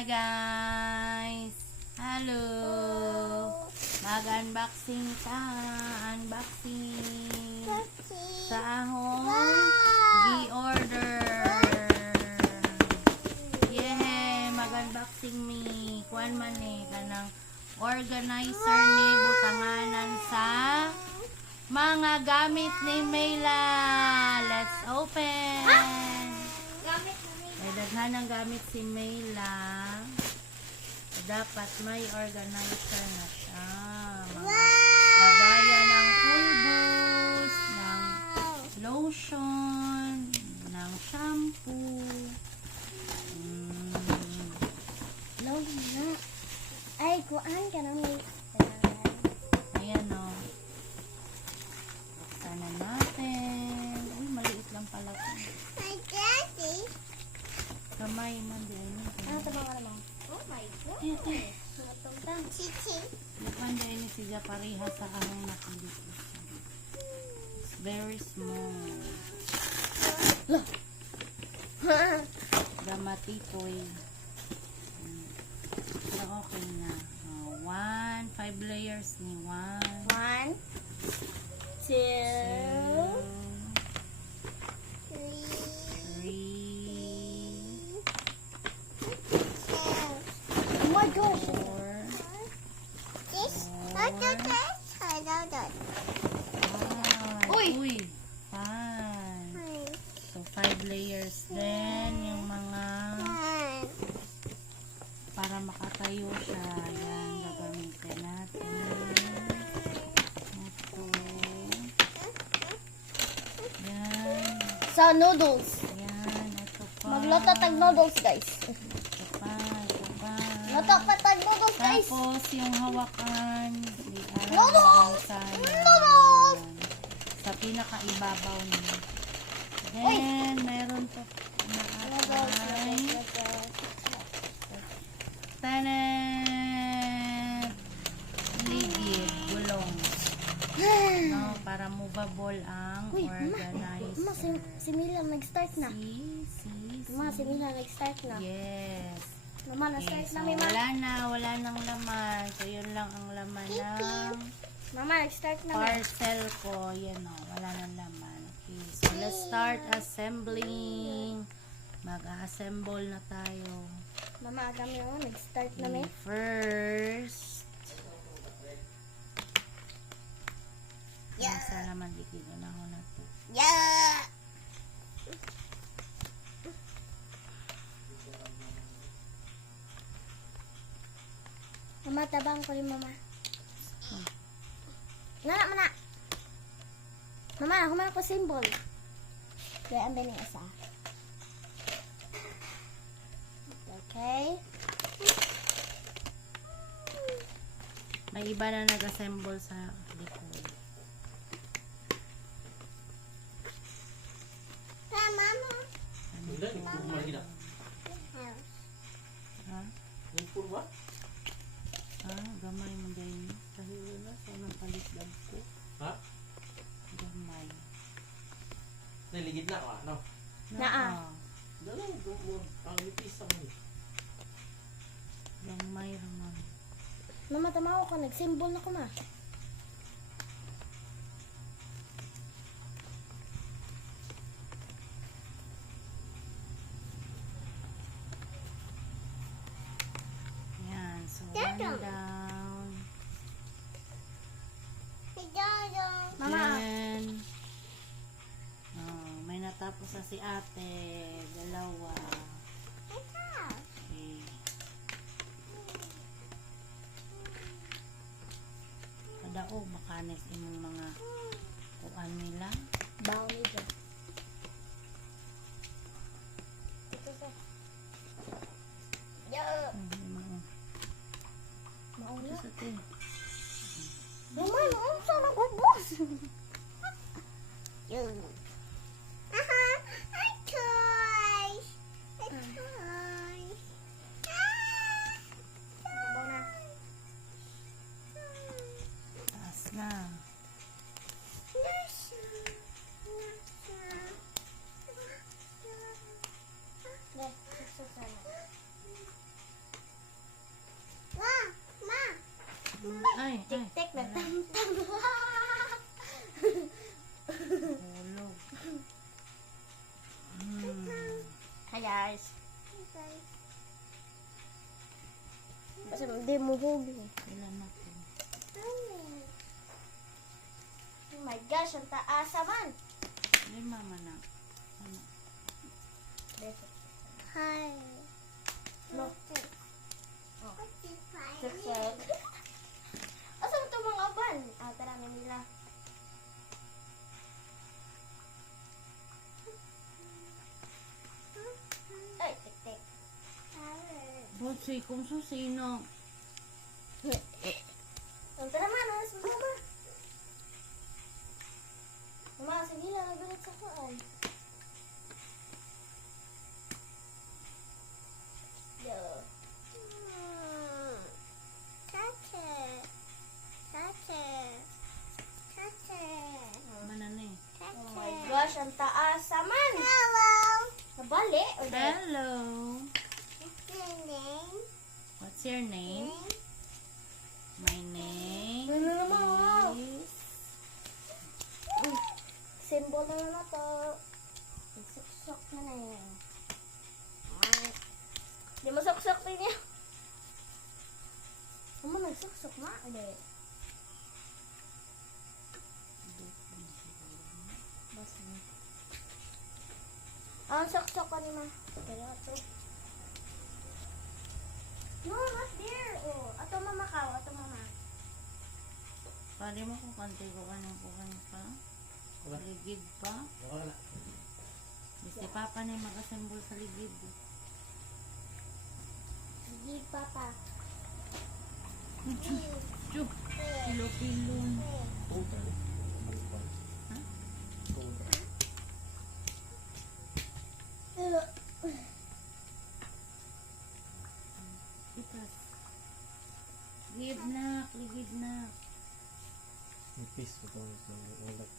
Hi guys! Hello! Mag-unboxing ta! Unboxing! Sa ahong gi-order! Yay! Mag-unboxing me! Kuan man eh, kanang organizer ni butanganan sa mga gamit ni Mayla! Let's open! May daghan ang gamit si Mayla. Dapat may organizer na siya. Mga lagayan ng pulbos, ng lotion, ng shampoo. Ay, kuan ka na may. Ayan o. Buksan na natin. Uy, maliit lang pala ito. My daddy. Kamay man din. Ano ito ba naman? Oh my God. Matungtang. Chichi. Yapan din si Japariha sa among napili. It's very small. Gamatitoy. So, okay na. 5 layers ni 1, 1, 2, 3, 3. Oh my gosh. 4, This. I know that. Uy! 5. So, 5 layers din. Yung mga para makatayo siya. Yan, gagamitin natin. Ito. Yan. So, noodles. Yan, ito pa. Magluto tag noodles, guys. Ito pa. Luto pa tag noodles, guys. Tapos, yung hawakan. Noodles! Noodles! Noodles! Sa pinakaibabaw niya. Then, meron pa naatay. Tanan! Ligid, gulong. No, para movable ang Uy, organizer. Mama, si Mila nag-start na. See? Mama, si Mila nag-start na. Yes. Mama, Okay, nag-start so na, Mama. wala nang laman. So, yun lang ang laman ng Mama, nag-start na. parcel ko. Yan o, wala nang laman. Okay, so let's start assembling. Mag-assemble na tayo. Mama, agam yun. Nag-start na, Okay, may. first. Sa naman, dikit na ako na to. Yeah! Mama, tabang ko rin, Mama. Nana, mana. Mama, ako man ako symbol. Kaya ang biling isa. Okay. May iba na nag-assemble sa likod. Mama. Hindi, puro lagi na. Ha? Puro ba? Gamay mo dahil. Kasi wala sa napalit lang ko. Ha? Gamay. Naligid na ka, no? Naa. Dala, ang lipis ang Gamay raman. Mama, tamaw ka. Nag-symbol na ko, ma. Yan. So, one down. Mama. Then, may natapos na si ate. Dalawa. Okay. Kadao, makanis imong mga kuan nila. Baw nito. Yeah. Mauna. Sa ito. Mama, ano sa nagubos? Taas na. Tik-tik na tam-tam. Hulog. Hmm. Hi guys. Basta hindi mo hugi. Ilan na to? Oh my gosh, ang taas naman. Ay, mama na. Ano? Hi. No. Oh. Success. Asan ito mga ban? Ah, tara na nila. Ay, tik-tik. Botsy, kung susino. Ang tara man, alas mo mama. Mama, sige lang, nagalit sa kuan. Yo. Banana eh. Oh my gosh, ang taas naman. Nabali. Hello. What's your name? My name Ano naman? is... Symbol na naman to. Suksok na na yun. Di mo suksok din niya. Ano nagsuksok nga? Hindi. Ang suksok ko ni ma. Pero ito. No, not there. Oh, ato mama ka. Ato mama. Pwede mo kung kanti ko kanyang pa? Wala. Ligid pa? Wala. Basta papa na yung mag-assemble sa ligid. Sige, papa. Chu! Pilo-pilo. Ha? Ipas. Ligid na. Ligid na. Nipis ko ito.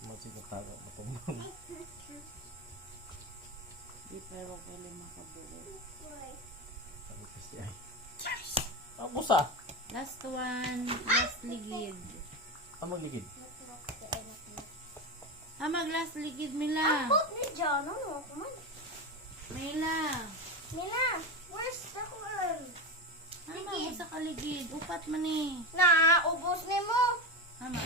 Masig na tago. Matumbang. Di pero kailan makabuo. Nipis di ay. Tapos ah. Last one. Last ligid. Magligid. Mag-last ligid, Ang Mila. pot ni John. Ano? Kuman. Mila. Nila, where's the one? Mag sa kaligid. Upat man eh. Na, ubos ni mo. Hama.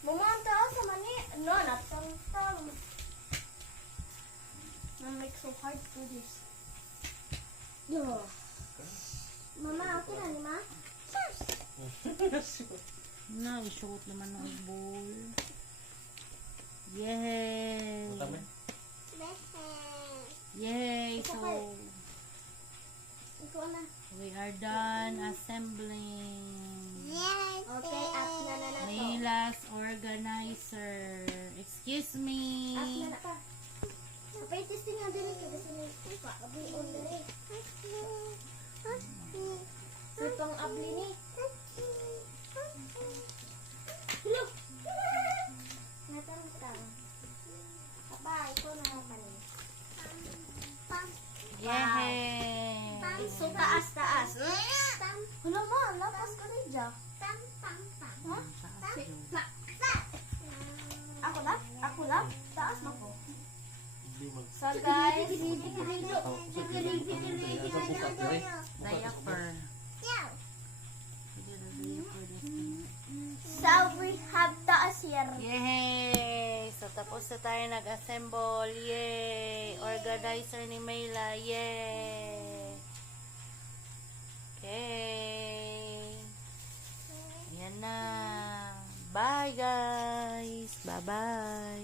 Bumanta sa mani. No, natang-tang. Make so hard to do this. Yo. Mama, okay na ni ma? Na, isuot naman ng bowl. Yay! Tama. Yay! So, Ikaw na. we are done assembling. Okay, at na na to. Mila's organizer. Excuse me. At na na pa. Kapay testing nga din ito. Kasi may pa-ablion na rin. Sa pang abli ni. Look! Natang-tang. Papa, ikaw na naman eh. Yay! So, taas-taas. Wala mo, lapas ka rin dyan. Ha? Ako lang? Ako lang? Taas mo ko. Hindi mag... So guys, Diaper. so we have taas here. Yay! So, tapos na tayo nag-assemble. Yay! Organizer ni Mayla. Yay! Okay. Yan na. Bye, guys. Bye-bye.